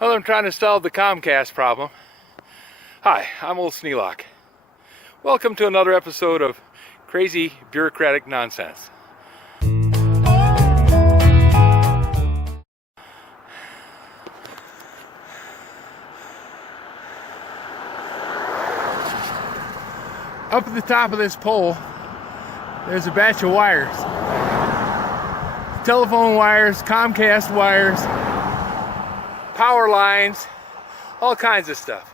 Well, I'm trying to solve the Comcast problem. Hi, I'm Old Sneelock. Welcome to another episode of Crazy Bureaucratic Nonsense. Up at the top of this pole, there's a batch of wires. Telephone wires, Comcast wires, power lines, all kinds of stuff.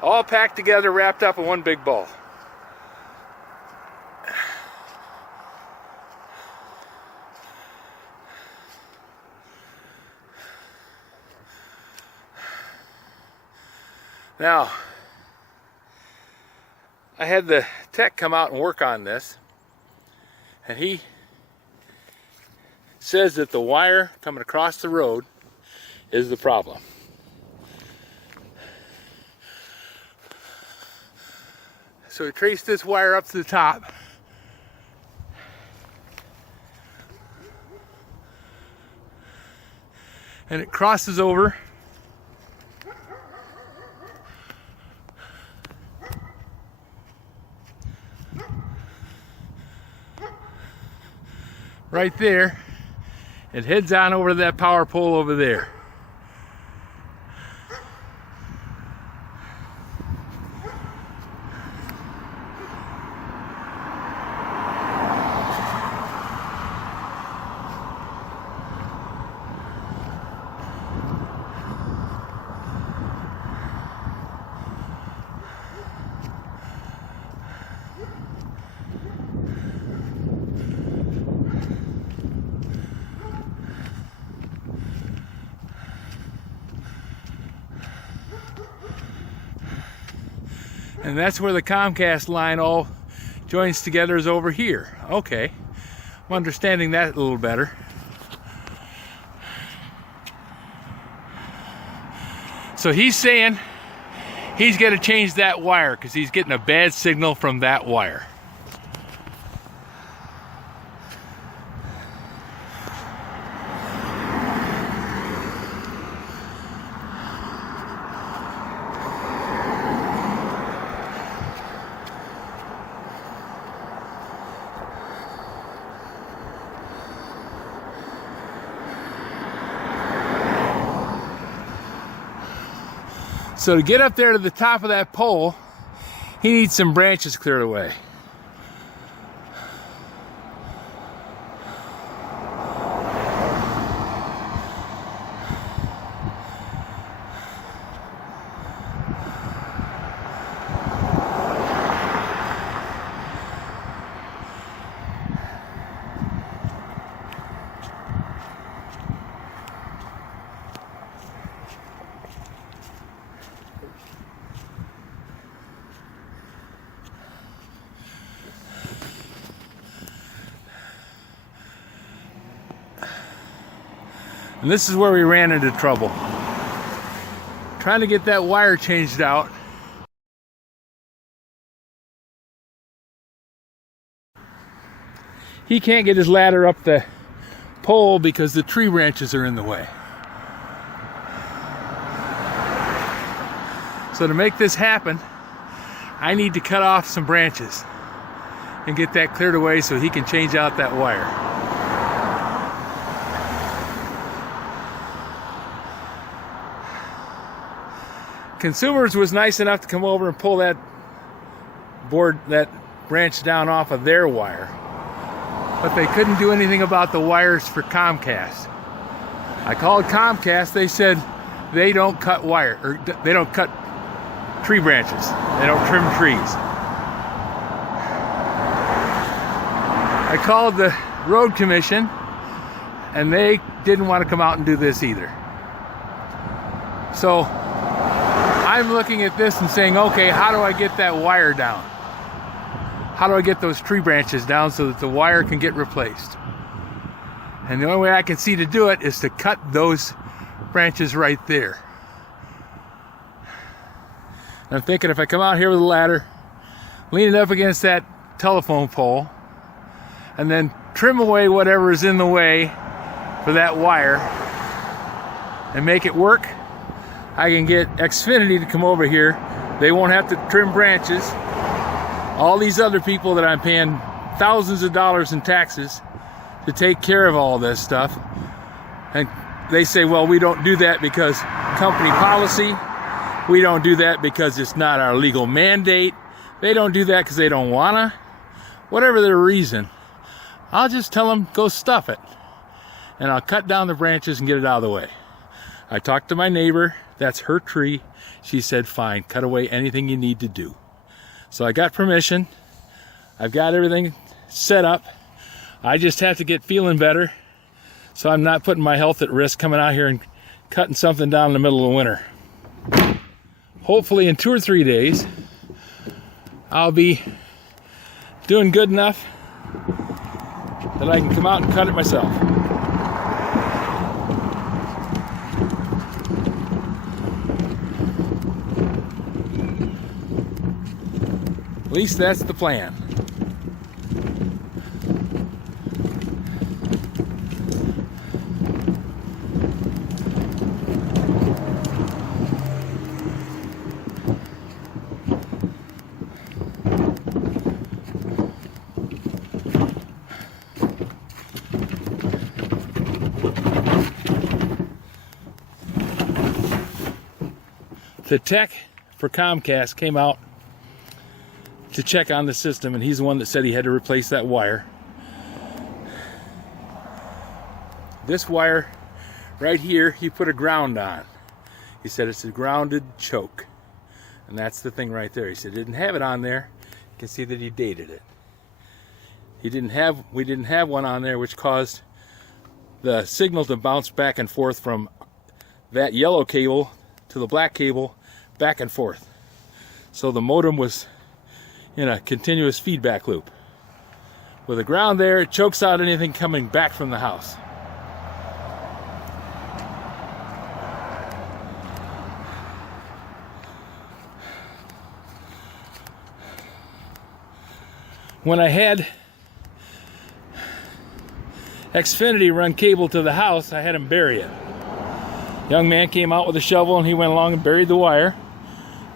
All packed together, wrapped up in one big ball. Now, I had the tech come out and work on this, and he says that the wire coming across the road is the problem. So we traced this wire up to the top. And it crosses over right there. It heads on over to that power pole over there. And that's where the Comcast line all joins together, is over here. Okay, I'm understanding that a little better. So he's saying he's got to change that wire because he's getting a bad signal from that wire. So to get up there to the top of that pole, he needs some branches cleared away. And this is where we ran into trouble. Trying to get that wire changed out. He can't get his ladder up the pole because the tree branches are in the way. So to make this happen, I need to cut off some branches and get that cleared away so he can change out that wire. Consumers was nice enough to come over and pull that branch down off of their wire, but they couldn't do anything about the wires for Comcast. I called Comcast. They said they don't cut wire, or they don't cut tree branches. They don't trim trees. I called the road commission, and they didn't want to come out and do this either. So I'm looking at this and saying, okay, how do I get that wire down? How do I get those tree branches down so that the wire can get replaced? And the only way I can see to do it is to cut those branches right there. And I'm thinking if I come out here with a ladder, lean it up against that telephone pole, and then trim away whatever is in the way for that wire, and make it work, I can get Xfinity to come over here. They won't have to trim branches. All these other people that I'm paying thousands of dollars in taxes to take care of all this stuff, and they say, well, we don't do that because company policy. We don't do that because it's not our legal mandate. They don't do that because they don't wanna. Whatever their reason, I'll just tell them, go stuff it. And I'll cut down the branches and get it out of the way. I talked to my neighbor, that's her tree. She said, fine, cut away anything you need to do. So I got permission. I've got everything set up. I just have to get feeling better so I'm not putting my health at risk coming out here and cutting something down in the middle of winter. Hopefully in 2 or 3 days, I'll be doing good enough that I can come out and cut it myself. At least that's the plan. The tech for Comcast came out to check on the system, and he's the one that said he had to replace that wire. This wire right here, he put a ground on. He said it's a grounded choke, and that's the thing right there. He said he didn't have it on there. You can see that he dated it. We didn't have one on there, which caused the signal to bounce back and forth from that yellow cable to the black cable, back and forth. So the modem was in a continuous feedback loop. With a ground there, it chokes out anything coming back from the house. When I had Xfinity run cable to the house, I had him bury it. Young man came out with a shovel and he went along and buried the wire.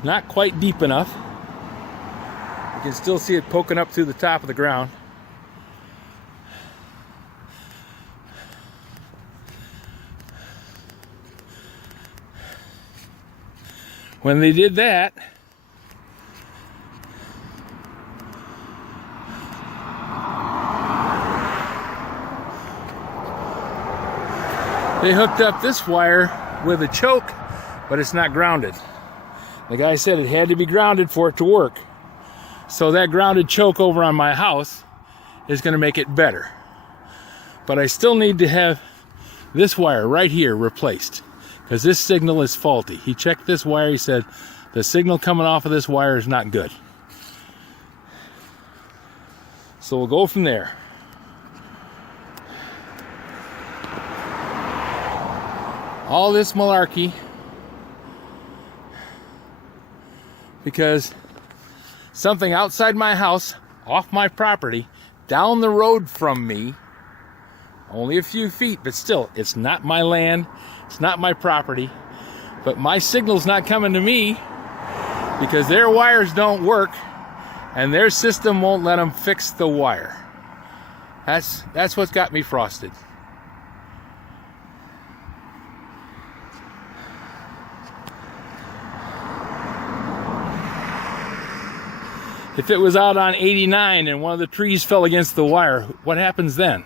Not quite deep enough. You can still see it poking up through the top of the ground. When they did that, they hooked up this wire with a choke, but it's not grounded. The guy said it had to be grounded for it to work. So that grounded choke over on my house is going to make it better. But I still need to have this wire right here replaced because this signal is faulty. He checked this wire. He said the signal coming off of this wire is not good. So we'll go from there. All this malarkey because something outside my house, off my property, down the road from me, only a few feet, but still, it's not my land, it's not my property, but my signal's not coming to me because their wires don't work and their system won't let them fix the wire. That's what's got me frosted. If it was out on 89 and one of the trees fell against the wire, what happens then?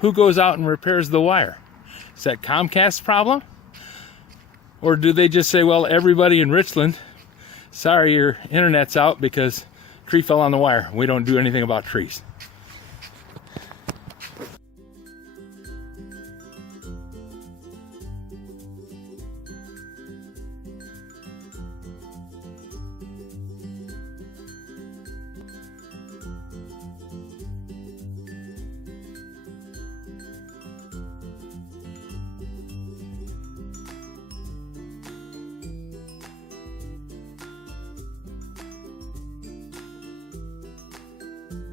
Who goes out and repairs the wire? Is that Comcast's problem? Or do they just say, well, everybody in Richland, sorry, your internet's out because a tree fell on the wire. We don't do anything about trees.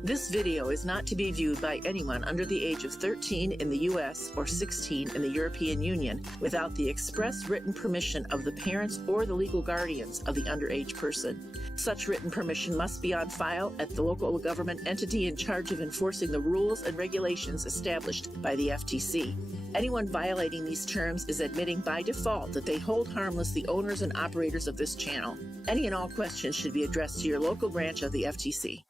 This video is not to be viewed by anyone under the age of 13 in the U.S. or 16 in the European Union without the express written permission of the parents or the legal guardians of the underage person. Such written permission must be on file at the local government entity in charge of enforcing the rules and regulations established by the FTC. Anyone violating these terms is admitting by default that they hold harmless the owners and operators of this channel. Any and all questions should be addressed to your local branch of the FTC.